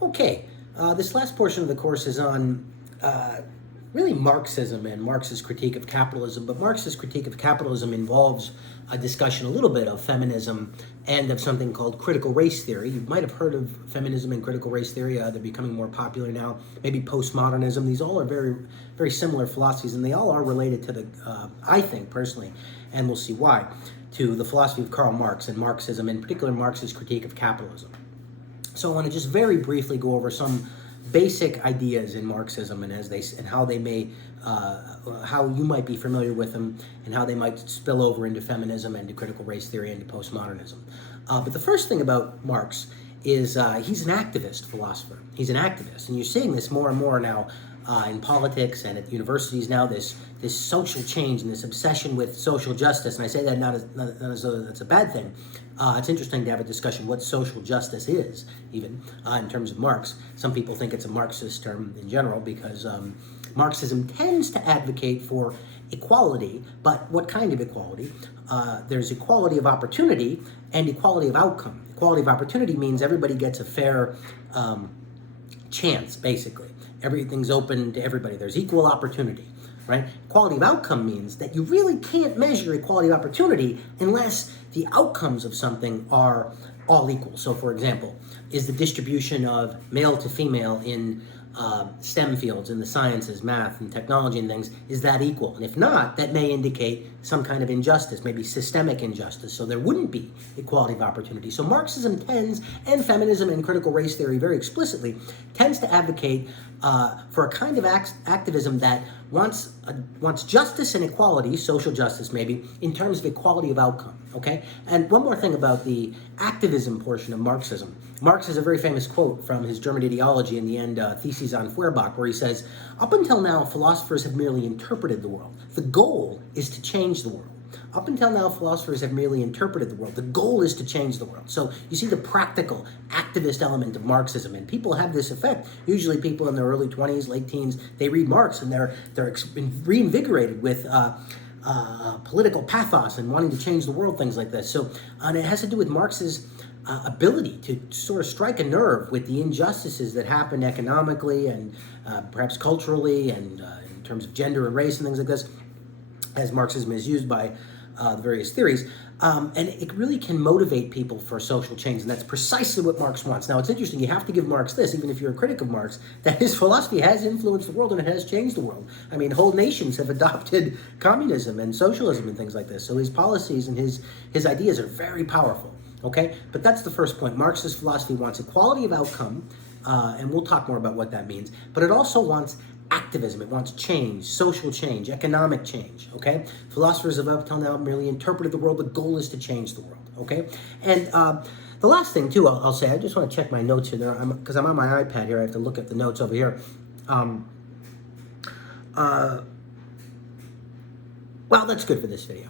Okay, this last portion of the course is on really Marxism and Marx's critique of capitalism, but Marx's critique of capitalism involves a discussion a little bit of feminism and of something called critical race theory. You might have heard of feminism and critical race theory. They're becoming more popular now. Maybe postmodernism. These all are very, very similar philosophies, and they all are related to the, I think personally, and we'll see why, to the philosophy of Karl Marx and Marxism, in particular Marx's critique of capitalism. So I want to just very briefly go over some basic ideas in Marxism and how they may, how you might be familiar with them and how they might spill over into feminism and to critical race theory and to postmodernism. But the first thing about Marx is he's an activist philosopher. He's an activist, and you're seeing this more and more now in politics and at universities now, this social change and this obsession with social justice. And I say that not as though that's a bad thing. It's interesting to have a discussion what social justice is, even in terms of Marx. Some people think it's a Marxist term in general because Marxism tends to advocate for equality, but what kind of equality? There's equality of opportunity and equality of outcome. Equality of opportunity means everybody gets a fair chance, basically. Everything's open to everybody. There's equal opportunity, right? Equality of outcome means that you really can't measure equality of opportunity unless the outcomes of something are all equal. So, for example, is the distribution of male to female in STEM fields, in the sciences, math, and technology and things, is that equal? And if not, that may indicate some kind of injustice, maybe systemic injustice, so there wouldn't be equality of opportunity. So Marxism tends, and feminism and critical race theory very explicitly, tends to advocate for a kind of activism that wants justice and equality, social justice maybe, in terms of equality of outcome, okay? And one more thing about the activism portion of Marxism. Marx has a very famous quote from his German ideology in the end, Theses on Feuerbach, where he says, "Up until now, philosophers have merely interpreted the world. The goal is to change the world." Up until now, philosophers have merely interpreted the world. The goal is to change the world. So you see the practical, activist element of Marxism, and people have this effect. Usually people in their early 20s, late teens, they read Marx and they're reinvigorated with political pathos and wanting to change the world, things like this. So, and it has to do with Marx's ability to sort of strike a nerve with the injustices that happen economically and perhaps culturally and in terms of gender and race and things like this, as Marxism is used by the various theories, and it really can motivate people for social change, and that's precisely what Marx wants. Now, it's interesting, you have to give Marx this, even if you're a critic of Marx, that his philosophy has influenced the world and it has changed the world. I mean, whole nations have adopted communism and socialism and things like this, so his policies and his ideas are very powerful, okay? But that's the first point. Marxist philosophy wants equality of outcome, and we'll talk more about what that means, but it also wants activism. It wants change, social change, economic change, okay? Philosophers have up till now merely interpreted the world. The goal is to change the world, okay? And the last thing, too, I'll say, I just want to check my notes here, because I'm on my iPad here. I have to look at the notes over here. Well, that's good for this video.